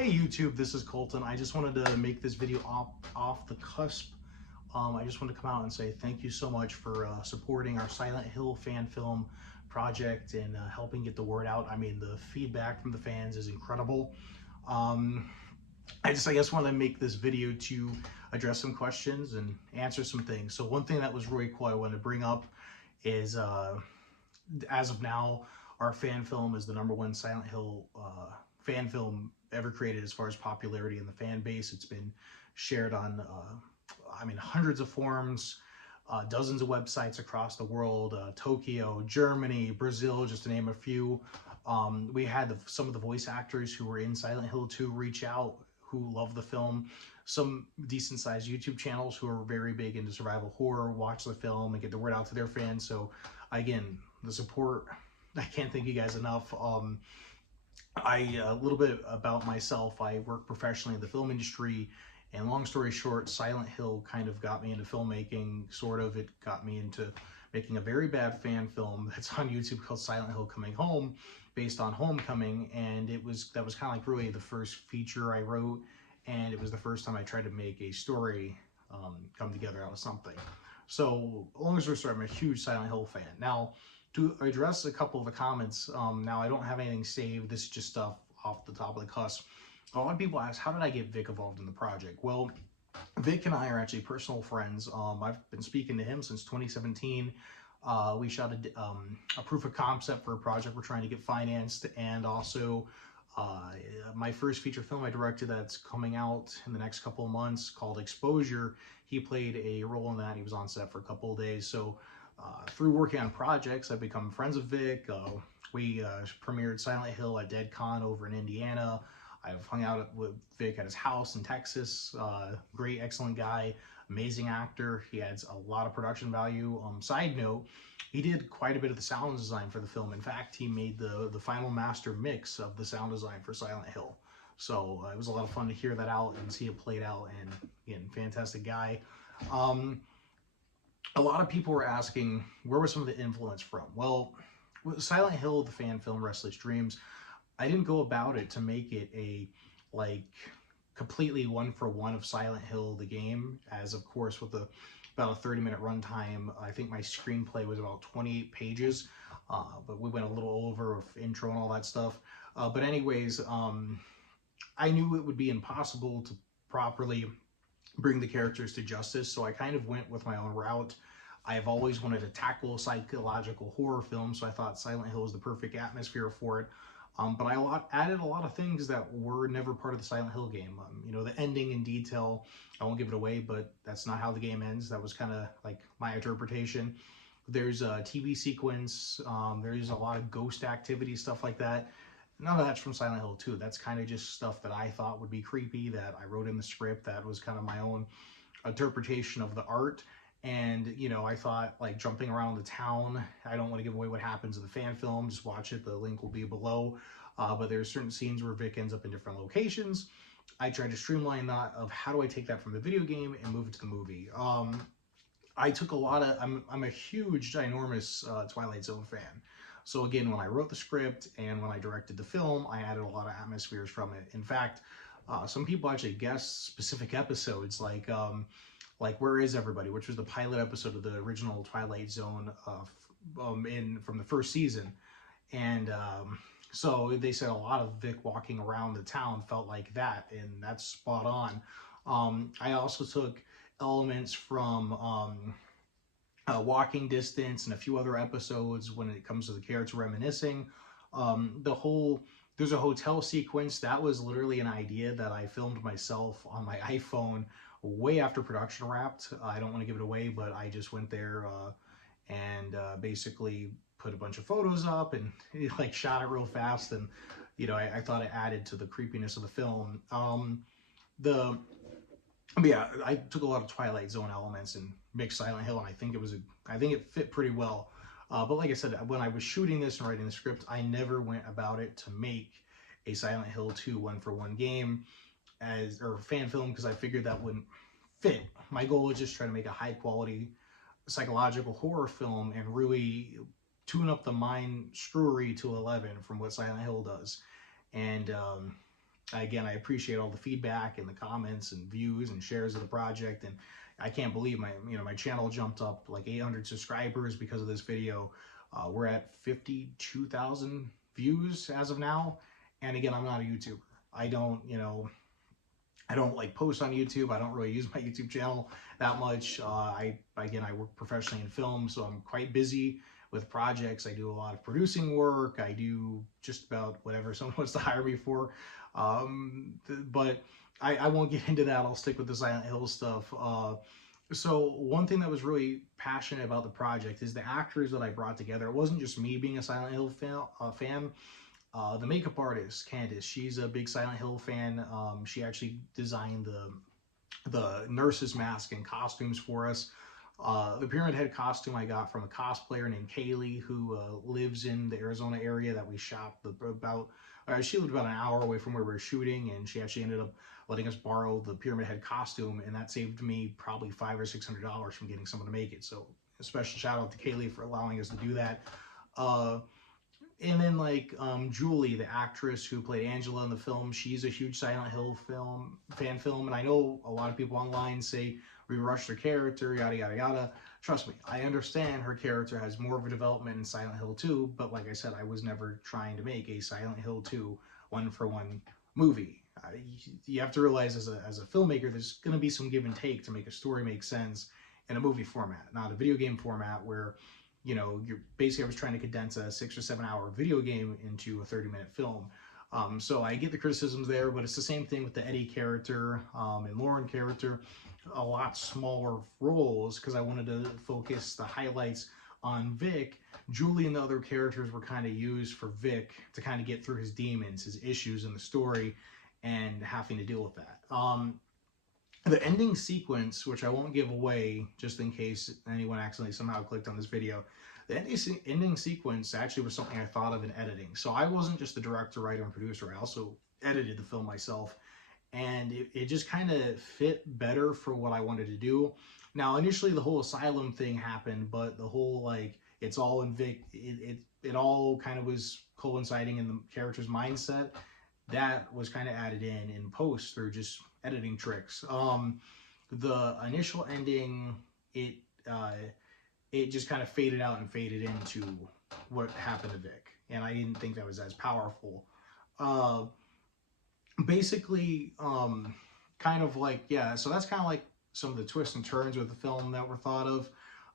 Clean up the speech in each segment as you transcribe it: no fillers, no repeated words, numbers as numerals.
Hey YouTube, this is Colton. I just wanted to make this video off the cusp. I just want to come out and say thank you so much for supporting our Silent Hill fan film project and helping get the word out. I mean, the feedback from the fans is incredible. Um, I guess want to make this video to address some questions and answer some things. So one thing that was really cool I wanted to bring up is as of now, our fan film is the #1 Silent Hill fan film ever created as far as popularity in the fan base. It's been shared on, hundreds of forums, dozens of websites across the world, Tokyo, Germany, Brazil, just to name a few. We had some of the voice actors who were in Silent Hill 2 reach out, who love the film. Some decent sized YouTube channels who are very big into survival horror watch the film and get the word out to their fans. So again, the support, I can't thank you guys enough. A little bit about myself. I work professionally in the film industry, and long story short, Silent Hill kind of got me into filmmaking, sort of. It got me into making a very bad fan film that's on YouTube called Silent Hill Coming Home, based on Homecoming, and that was kind of like really the first feature I wrote, and it was the first time I tried to make a story come together out of something. So long story short, I'm a huge Silent Hill fan. Now, to address a couple of the comments, now I don't have anything saved, this is just stuff off the top of the cusp. A lot of people ask, how did I get Vic involved in the project? Well, Vic and I are actually personal friends. I've been speaking to him since 2017. We shot a proof of concept for a project we're trying to get financed, and also my first feature film I directed that's coming out in the next couple of months called Exposure. He played a role in that. He was on set for a couple of days. So through working on projects, I've become friends with Vic. We premiered Silent Hill at DeadCon over in Indiana. I've hung out with Vic at his house in Texas. Great, excellent guy, amazing actor. He adds a lot of production value. Side note, he did quite a bit of the sound design for the film. In fact, he made the final master mix of the sound design for Silent Hill. So it was a lot of fun to hear that out and see it played out, and again, fantastic guy. A lot of people were asking, where was some of the influence from? Well, with Silent Hill, the fan film Restless Dreams, I didn't go about it to make it a, completely one-for-one of Silent Hill, the game, as of course with about a 30-minute runtime. I think my screenplay was about 28 pages, but we went a little over with intro and all that stuff. But anyways, I knew it would be impossible to properly bring the characters to justice, so I kind of went with my own route. I've always wanted to tackle psychological horror films, so I thought Silent Hill was the perfect atmosphere for it. But I added a lot of things that were never part of the Silent Hill game. The ending in detail, I won't give it away, but that's not how the game ends. That was kind of like my interpretation. There's a TV sequence, there's a lot of ghost activity, stuff like that. None of that's from Silent Hill 2. That's kind of just stuff that I thought would be creepy, that I wrote in the script, that was kind of my own interpretation of the art. And, I thought, jumping around the town, I don't want to give away what happens in the fan film, just watch it, the link will be below. But there's certain scenes where Vic ends up in different locations. I tried to streamline that of how do I take that from the video game and move it to the movie. I took a lot of, I'm a huge, ginormous Twilight Zone fan. So again, when I wrote the script and when I directed the film, I added a lot of atmospheres from it. In fact, some people actually guessed specific episodes, like Where Is Everybody, which was the pilot episode of the original Twilight Zone from the first season. And so they said a lot of Vic walking around the town felt like that, and that's spot on. I also took elements from Walking Distance and a few other episodes when it comes to the character reminiscing. There's a hotel sequence that was literally an idea that I filmed myself on my iPhone way after production wrapped. I don't want to give it away, but I just went there and basically put a bunch of photos up and shot it real fast, and I thought it added to the creepiness of the film. Yeah, I took a lot of Twilight Zone elements and mixed Silent Hill, and I think it fit pretty well. But like I said, when I was shooting this and writing the script, I never went about it to make a Silent Hill 2 one-for-one game or fan film, because I figured that wouldn't fit. My goal was just try to make a high-quality psychological horror film and really tune up the mind screwery to 11 from what Silent Hill does. And again, I appreciate all the feedback and the comments and views and shares of the project. And I can't believe my channel jumped up like 800 subscribers because of this video. We're at 52,000 views as of now. And again, I'm not a YouTuber. I don't, I don't like post on YouTube. I don't really use my YouTube channel that much. I work professionally in film, so I'm quite busy with projects. I do a lot of producing work. I do just about whatever someone wants to hire me for. But I won't get into that. I'll stick with the Silent Hill stuff. So one thing that was really passionate about the project is the actors that I brought together. It wasn't just me being a Silent Hill fan. The makeup artist, Candace, she's a big Silent Hill fan. She actually designed the nurse's mask and costumes for us. The Pyramid Head costume I got from a cosplayer named Kaylee, who lives in the Arizona area that we shot about. She lived about an hour away from where we were shooting, and she actually ended up letting us borrow the Pyramid Head costume, and that saved me probably $500 or $600 from getting someone to make it. So a special shout out to Kaylee for allowing us to do that. And then Julie, the actress who played Angela in the film, she's a huge Silent Hill fan, and I know a lot of people online say we rushed her character, yada yada yada. Trust me, I understand her character has more of a development in Silent Hill 2, but like I said, I was never trying to make a Silent Hill 2 one-for-one movie. You have to realize as a filmmaker, there's going to be some give and take to make a story make sense in a movie format, not a video game format where you're basically, I was trying to condense a 6 or 7 hour video game into a 30-minute film. So I get the criticisms there, but it's the same thing with the Eddie character and Lauren character, a lot smaller roles because I wanted to focus the highlights on Vic. Julie and the other characters were kind of used for Vic to kind of get through his demons, his issues in the story, and having to deal with that. The ending sequence, which I won't give away just in case anyone accidentally somehow clicked on this video, the ending sequence actually was something I thought of in editing. So I wasn't just the director, writer, and producer. I also edited the film myself. And it just kind of fit better for what I wanted to do. Now, initially, the whole asylum thing happened, but the whole, it's all in Vic, it all kind of was coinciding in the character's mindset. That was kind of added in post through just editing tricks. The initial ending, it just kind of faded out and faded into what happened to Vic, and I didn't think that was as powerful. Basically, kind of so that's kind of like some of the twists and turns with the film that were thought of.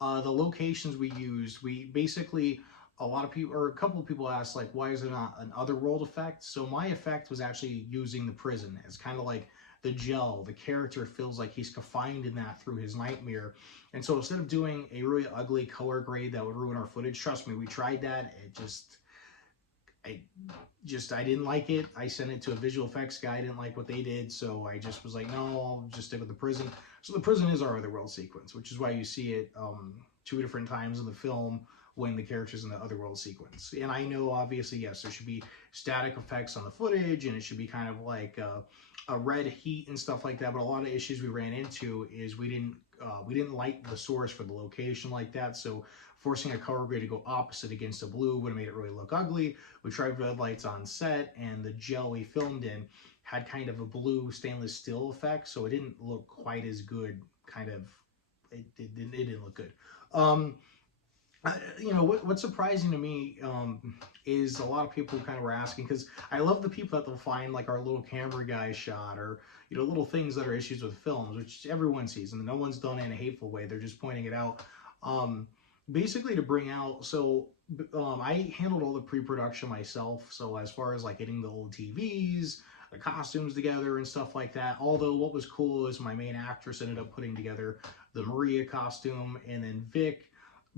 The locations we used, we basically, a lot of people, or a couple of people asked, why is there not an otherworld effect? So my effect was actually using the prison as kind of like the gel. The character feels like he's confined in that through his nightmare. And so instead of doing a really ugly color grade that would ruin our footage, trust me, we tried that. I didn't like it. I sent it to a visual effects guy. I didn't like what they did. So I just was like, no, I'll just stick with the prison. So the prison is our otherworld sequence, which is why you see it 2 different times in the film when the character's in the otherworld sequence. And I know, obviously, yes, there should be static effects on the footage, and it should be kind of like a red heat and stuff like that. But a lot of issues we ran into is we didn't light the source for the location like that. So forcing a color grade to go opposite against a blue would have made it really look ugly. We tried red lights on set, and the gel we filmed in had kind of a blue stainless steel effect, so it didn't look quite as good. It didn't look good. What's surprising to me is a lot of people kind of were asking, because I love the people that they'll find our little camera guy shot, or little things that are issues with films, which everyone sees, and no one's done it in a hateful way. They're just pointing it out. Basically to bring out, so I handled all the pre-production myself. So as far as getting the old TVs, the costumes together and stuff like that. Although what was cool is my main actress ended up putting together the Maria costume, and then Vic,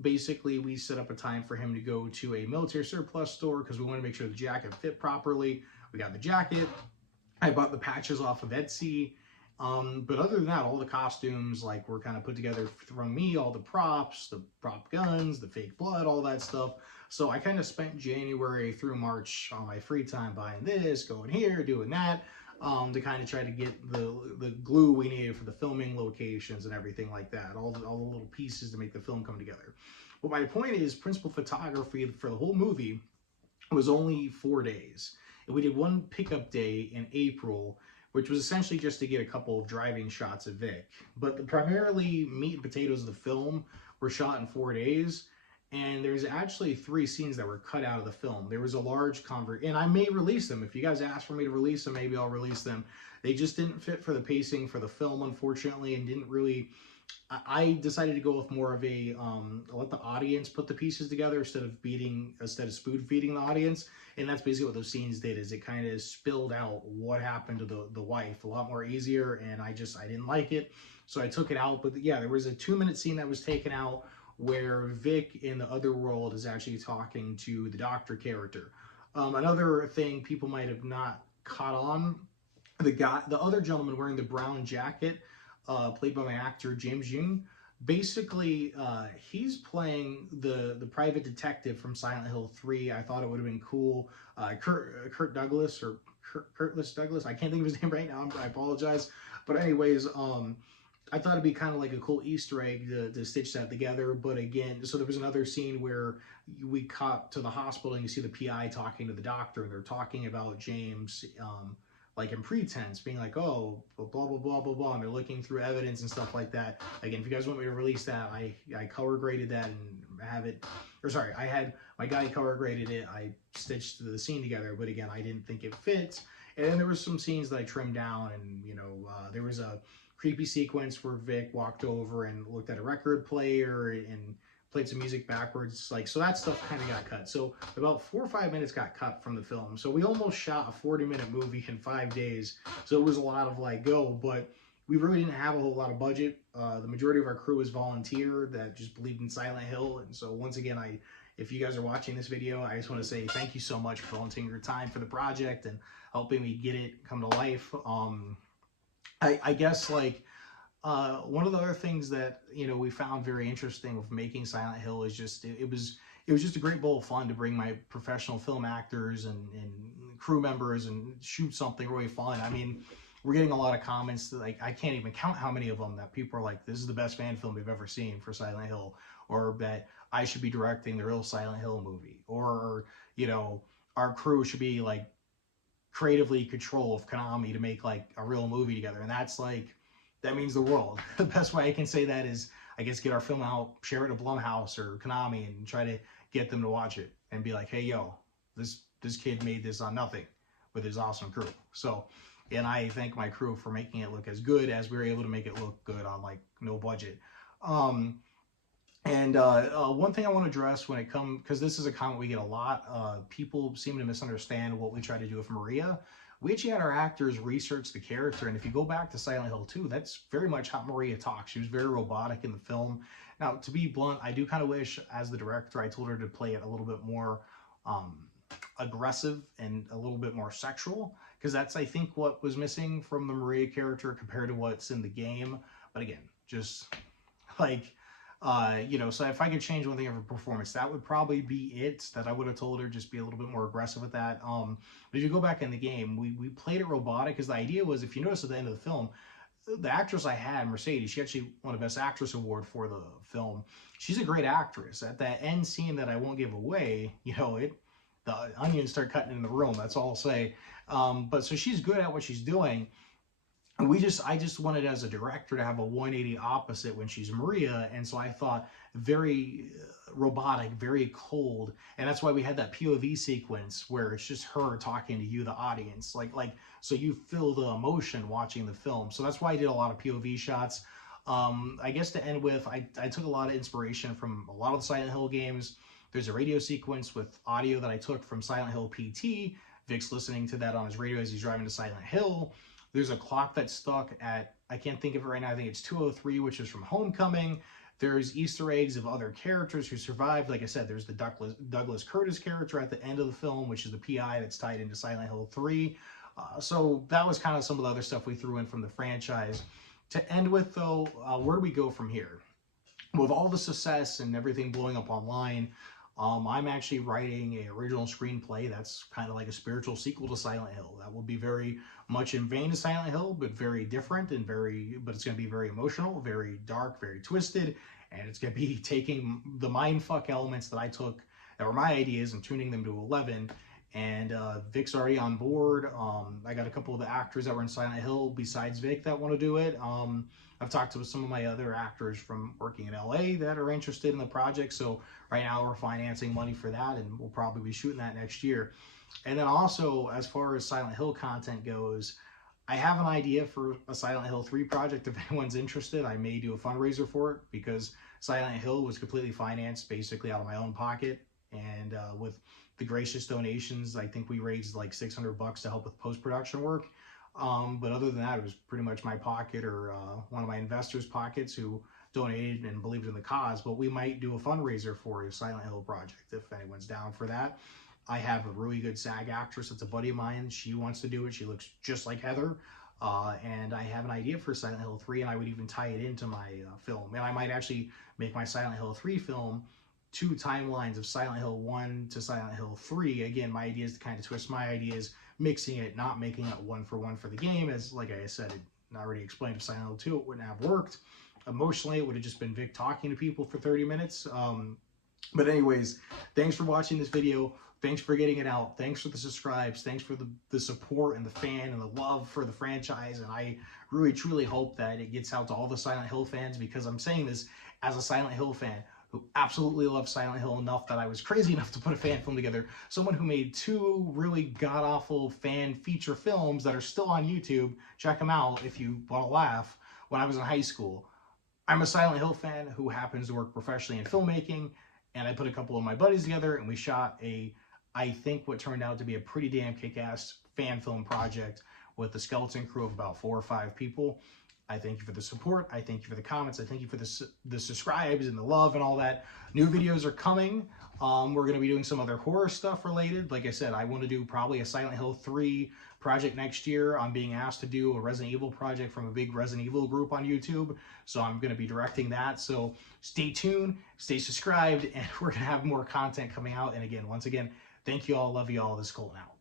basically we set up a time for him to go to a military surplus store because we wanted to make sure the jacket fit properly. We got the jacket. I bought the patches off of Etsy. But other than that, all the costumes were kind of put together from me, all the props, the prop guns, the fake blood, all that stuff. So I kind of spent January through March on my free time buying this, going here, doing that, to kind of try to get the glue we needed for the filming locations and everything like that, all the little pieces to make the film come together. But my point is, principal photography for the whole movie was only 4 days. And we did one pickup day in April, which was essentially just to get a couple of driving shots of Vic. But the primarily meat and potatoes of the film were shot in 4 days. And there's actually 3 scenes that were cut out of the film. There was a large and I may release them. If you guys ask for me to release them, maybe I'll release them. They just didn't fit for the pacing for the film, unfortunately, and didn't really... I decided to go with more of a let the audience put the pieces together instead of spoon feeding the audience, and that's basically what those scenes did. Is it kind of spilled out what happened to the wife a lot more easier, and I didn't like it, so I took it out. But yeah, there was a 2-minute scene that was taken out where Vic in the other world is actually talking to the doctor character. Another thing people might have not caught on, the other gentleman wearing the brown jacket, played by my actor James Young. Basically, he's playing the private detective from Silent Hill 3. I thought it would have been cool. Kurt Douglas, or Kurtless Douglas. I can't think of his name right now. I apologize. But anyways, I thought it'd be kind of like a cool Easter egg to stitch that together. But again, so there was another scene where we cut to the hospital and you see the PI talking to the doctor. They're talking about James, like in pretense, being like, oh, blah, blah, blah, blah, blah, and they're looking through evidence and stuff like that. Again, if you guys want me to release that, I color graded that and have it, or sorry, I had my guy color graded it, I stitched the scene together, but again, I didn't think it fit. And then there was some scenes that I trimmed down, and, you know, there was a creepy sequence where Vic walked over and looked at a record player and played some music backwards, like, so that stuff kind of got cut. So about 4 or 5 minutes got cut from the film. So we almost shot a 40-minute movie in 5 days. So it was a lot of like but we really didn't have a whole lot of budget. The majority of our crew was volunteer that just believed in Silent Hill. And so once again, if you guys are watching this video, I just want to say thank you so much for volunteering your time for the project and helping me get it come to life. I guess, like, one of the other things that, you know, we found very interesting with making Silent Hill is just, it was just a great bowl of fun to bring my professional film actors and crew members and shoot something really fun. I mean, we're getting a lot of comments that, like, I can't even count how many of them that people are like, this is the best fan film we've ever seen for Silent Hill, or that I should be directing the real Silent Hill movie, or, you know, our crew should be like creatively control of Konami to make like a real movie together. And that's like, that means the world. The best way I can say that is, I guess, get our film out, share it at Blumhouse or Konami, and try to get them to watch it and be like, hey, yo, this kid made this on nothing with his awesome crew. So, and I thank my crew for making it look as good as we were able to make it look good on like no budget. One thing I want to address when it comes, because this is a comment we get a lot, people seem to misunderstand what we try to do with Maria. We actually had our actors research the character, and if you go back to Silent Hill 2, that's very much how Maria talks. She was very robotic in the film. Now, to be blunt, I do kind of wish, as the director, I told her to play it a little bit more aggressive and a little bit more sexual, because that's, I think, what was missing from the Maria character compared to what's in the game. But again, just like... you know, so if I could change one thing of her performance, that would probably be it, that I would have told her, just be a little bit more aggressive with that. But if you go back in the game, we played it robotic, because the idea was, if you notice at the end of the film, the actress I had, Mercedes, she actually won a Best Actress award for the film. She's a great actress. At that end scene that I won't give away, you know, the onions start cutting in the room, that's all I'll say. But so she's good at what she's doing. I just wanted, as a director, to have a 180 opposite when she's Maria, and so I thought very robotic, very cold, and that's why we had that POV sequence where it's just her talking to you, the audience, like so you feel the emotion watching the film. So that's why I did a lot of POV shots. I guess to end with, I took a lot of inspiration from a lot of the Silent Hill games. There's a radio sequence with audio that I took from Silent Hill PT. Vic's listening to that on his radio as he's driving to Silent Hill. There's a clock that's stuck at, I can't think of it right now, I think it's 2:03, which is from Homecoming. There's Easter eggs of other characters who survived. Like I said, there's the Douglas Curtis character at the end of the film, which is the PI that's tied into Silent Hill 3. So that was kind of some of the other stuff we threw in from the franchise. To end with, though, where do we go from here? With all the success and everything blowing up online, I'm actually writing an original screenplay that's kind of like a spiritual sequel to Silent Hill. That will be very much in vain to Silent Hill, but very different and but it's going to be very emotional, very dark, very twisted, and it's going to be taking the mindfuck elements that I took, that were my ideas, and tuning them to 11, And Vic's already on board. I got a couple of the actors that were in Silent Hill besides Vic that want to do it. I've talked to some of my other actors from working in LA that are interested in the project. So right now we're financing money for that, and we'll probably be shooting that next year. And then also, as far as Silent Hill content goes, I have an idea for a Silent Hill 3 project. If anyone's interested, I may do a fundraiser for it, because Silent Hill was completely financed basically out of my own pocket. And with the gracious donations, I think we raised like $600 to help with post-production work. But other than that, it was pretty much my pocket or one of my investors' pockets who donated and believed in the cause. But we might do a fundraiser for a Silent Hill project if anyone's down for that. I have a really good SAG actress that's a buddy of mine. She wants to do it. She looks just like Heather. And I have an idea for Silent Hill 3, and I would even tie it into my film. And I might actually make my Silent Hill 3 film 2 timelines of Silent Hill 1 to Silent Hill 3. Again, my idea is to kind of twist my ideas, mixing it, not making it 1-for-1 for the game. As like I said, I already explained if Silent Hill 2, it wouldn't have worked. Emotionally, it would have just been Vic talking to people for 30 minutes. But anyways, thanks for watching this video. Thanks for getting it out. Thanks for the subscribes. Thanks for the support and the fan and the love for the franchise. And I really, truly hope that it gets out to all the Silent Hill fans, because I'm saying this as a Silent Hill fan who absolutely loves Silent Hill enough that I was crazy enough to put a fan film together. Someone who made 2 really god-awful fan feature films that are still on YouTube. Check them out if you want to laugh. When I was in high school, I'm a Silent Hill fan who happens to work professionally in filmmaking, and I put a couple of my buddies together and we shot I think what turned out to be a pretty damn kick-ass fan film project with a skeleton crew of about 4 or 5 people. I thank you for the support. I thank you for the comments. I thank you for the subscribes and the love and all that. New videos are coming. We're going to be doing some other horror stuff related. Like I said, I want to do probably a Silent Hill 3 project next year. I'm being asked to do a Resident Evil project from a big Resident Evil group on YouTube. So I'm going to be directing that. So stay tuned, stay subscribed, and we're going to have more content coming out. And again, once again, thank you all. Love you all. This is Colten out.